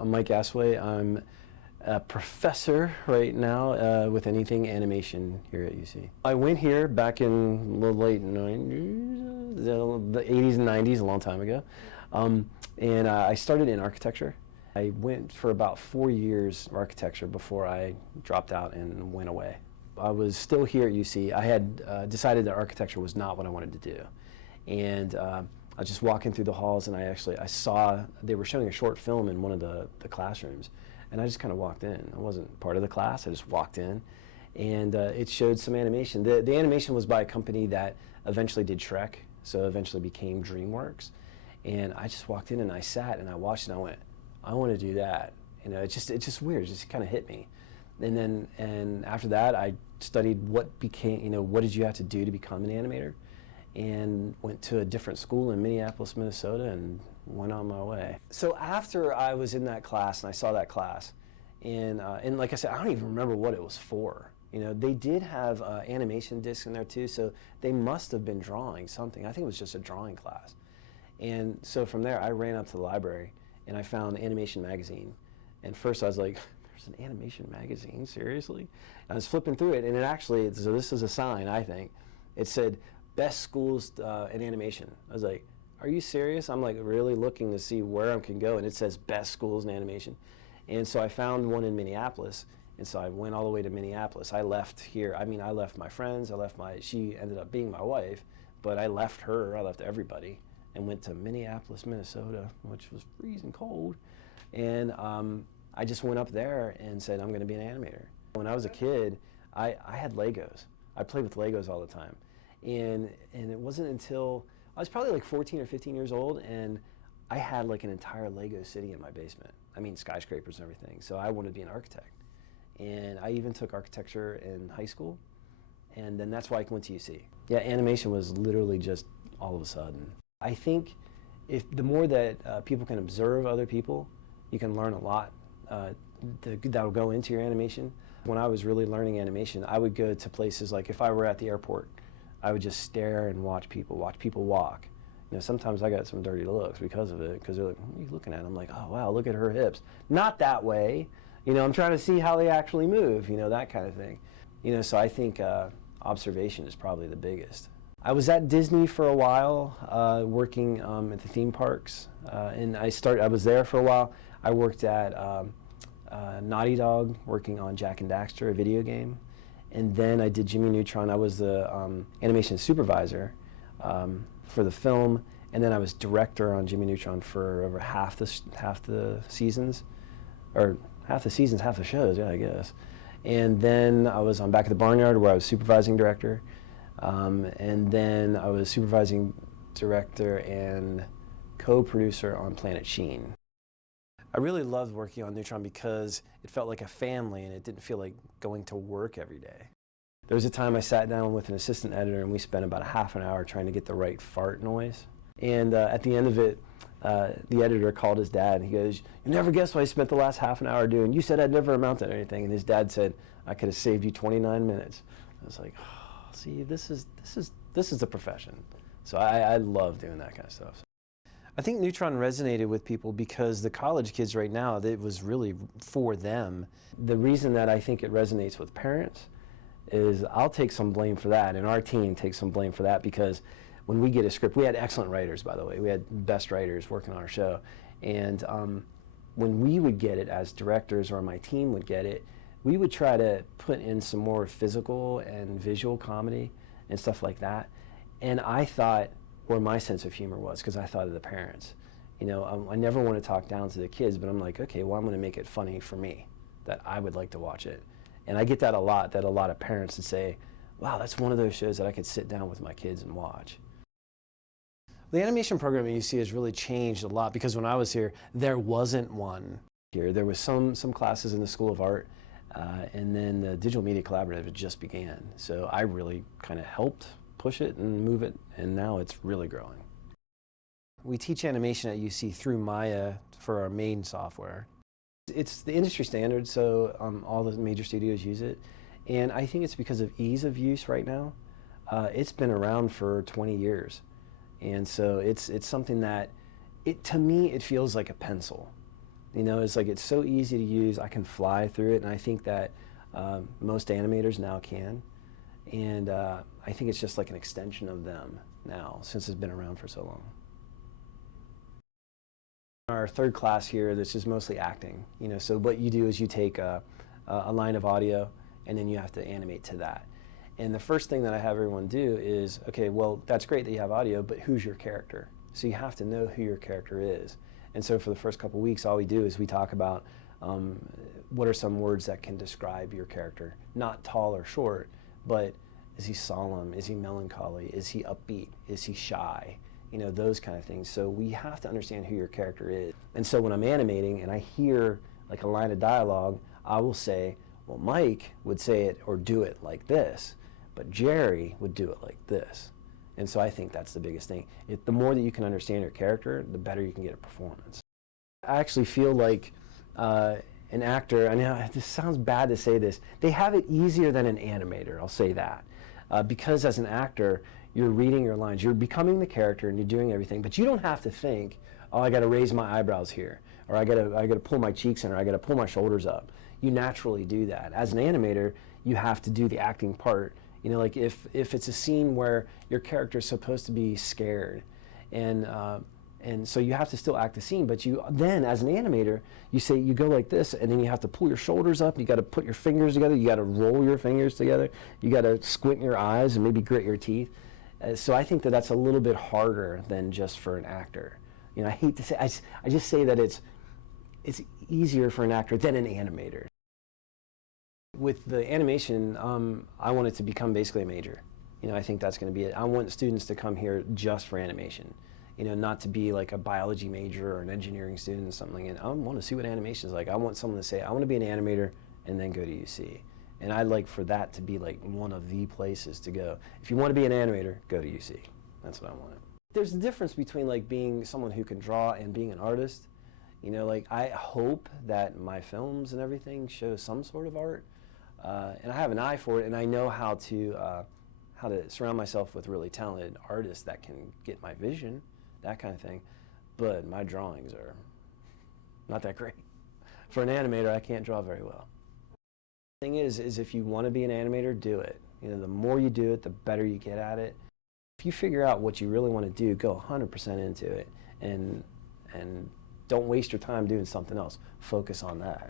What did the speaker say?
I'm Mike Gasaway. I'm a professor right now with anything animation here at UC. I went here back in the late 90s, the 80s and 90s, a long time ago. And I started in architecture. I went for about 4 years of architecture before I dropped out and went away. I was still here at UC. I had decided that architecture was not what I wanted to do. And I was just walking through the halls, and I saw they were showing a short film in one of the classrooms, and I just kind of walked in. I wasn't part of the class. I just walked in, and it showed some animation. The animation was by a company that eventually did Shrek, so eventually became DreamWorks. And I just walked in and I sat and I watched and I went, I want to do that. You know, it's just weird. It just kind of hit me. And after that, I studied what did you have to do to become an animator, and went to a different school in Minneapolis, Minnesota, and went on my way. So after I was in that class and I saw that class, and like I said, I don't even remember what it was for. You know, they did have animation discs in there too, so they must have been drawing something. I think it was just a drawing class. And so from there, I ran up to the library and I found Animation Magazine. And first I was like, there's an animation magazine, seriously? And I was flipping through it, and it actually, so this is a sign, I think. It said, best schools in animation. I was like, are you serious? I'm like really looking to see where I can go, and it says best schools in animation. And so I found one in Minneapolis, and so I went all the way to Minneapolis. I left here, I mean, I left my friends, she ended up being my wife, but I left her, I left everybody, and went to Minneapolis, Minnesota, which was freezing cold. And I just went up there and said, I'm gonna be an animator. When I was a kid, I had Legos. I played with Legos all the time. And it wasn't until I was probably like 14 or 15 years old, and I had like an entire Lego city in my basement. I mean, skyscrapers and everything. So I wanted to be an architect. And I even took architecture in high school, and then that's why I went to UC. Yeah, animation was literally just all of a sudden. I think the more that people can observe other people, you can learn a lot that will go into your animation. When I was really learning animation, I would go to places like, if I were at the airport, I would just stare and watch people walk. You know, sometimes I got some dirty looks because of it, because they're like, what are you looking at? I'm like, oh wow, look at her hips. Not that way. You know, I'm trying to see how they actually move, you know, that kind of thing. You know, so I think observation is probably the biggest. I was at Disney for a while, working at the theme parks, and I was there for a while. I worked at Naughty Dog, working on Jak and Daxter, a video game. And then I did Jimmy Neutron. I was the animation supervisor for the film, and then I was director on Jimmy Neutron for over half the seasons, half the shows, yeah, I guess. And then I was on Back at the Barnyard, where I was supervising director, and then I was supervising director and co-producer on Planet Sheen. I really loved working on Neutron because it felt like a family, and it didn't feel like going to work every day. There was a time I sat down with an assistant editor, and we spent about a half an hour trying to get the right fart noise. And at the end of it, the editor called his dad, and he goes, "You never guess what I spent the last half an hour doing. You said I'd never amount to anything." And his dad said, "I could have saved you 29 minutes. I was like, oh, see, this is a profession. So I love doing that kind of stuff. I think Neutron resonated with people because the college kids right now, it was really for them. The reason that I think it resonates with parents is I'll take some blame for that, and our team takes some blame for that, because when we get a script, we had excellent writers, by the way. We had best writers working on our show. And when we would get it as directors, or my team would get it, we would try to put in some more physical and visual comedy and stuff like that. And I thought, where my sense of humor was, because I thought of the parents. You know, I never want to talk down to the kids, but I'm like, okay, well, I'm going to make it funny for me, that I would like to watch it. And I get that a lot of parents would say, wow, that's one of those shows that I could sit down with my kids and watch. The animation program at UC has really changed a lot, because when I was here, there wasn't one here. There was some classes in the School of Art, and then the Digital Media Collaborative had just began. So I really kind of helped push it and move it, and now it's really growing. We teach animation at UC through Maya for our main software. It's the industry standard, so all the major studios use it, and I think it's because of ease of use right now. It's been around for 20 years, and so it's something that, to me, it feels like a pencil. You know, it's like it's so easy to use. I can fly through it, and I think that most animators now can. And I think it's just like an extension of them now, since it's been around for so long. Our third class here, this is mostly acting. You know, so what you do is you take a line of audio, and then you have to animate to that. And the first thing that I have everyone do is, okay, well, that's great that you have audio, but who's your character? So you have to know who your character is. And so for the first couple weeks, all we do is we talk about what are some words that can describe your character. Not tall or short, but is he solemn? Is he melancholy? Is he upbeat? Is he shy? You know, those kind of things. So we have to understand who your character is. And so when I'm animating and I hear like a line of dialogue, I will say, well, Mike would say it or do it like this, but Jerry would do it like this. And so I think that's the biggest thing. The more that you can understand your character, the better you can get a performance. I actually feel like an actor, I know this sounds bad to say this, they have it easier than an animator, I'll say that. Because as an actor, you're reading your lines, you're becoming the character and you're doing everything, but you don't have to think, oh, I gotta raise my eyebrows here, or I gotta pull my cheeks in, or I gotta pull my shoulders up. You naturally do that. As an animator, you have to do the acting part. You know, like if it's a scene where your character is supposed to be scared, and so you have to still act the scene, but you then, as an animator, you go like this, and then you have to pull your shoulders up, you got to put your fingers together, you got to roll your fingers together, you got to squint your eyes and maybe grit your teeth. So I think that that's a little bit harder than just for an actor. You know, I hate to say, I just say that it's easier for an actor than an animator. With the animation, I want it to become basically a major. You know, I think that's going to be it. I want students to come here just for animation. You know, not to be like a biology major or an engineering student or something. And I want to see what animation is like. I want someone to say, I want to be an animator and then go to UC. And I'd like for that to be like one of the places to go. If you want to be an animator, go to UC. That's what I want. There's a difference between like being someone who can draw and being an artist. You know, like I hope that my films and everything show some sort of art. And I have an eye for it, and I know how to surround myself with really talented artists that can get my vision, that kind of thing. But my drawings are not that great. For an animator, I can't draw very well. The thing is if you want to be an animator, do it. You know, the more you do it, the better you get at it. If you figure out what you really want to do, go 100% into it, and don't waste your time doing something else. Focus on that.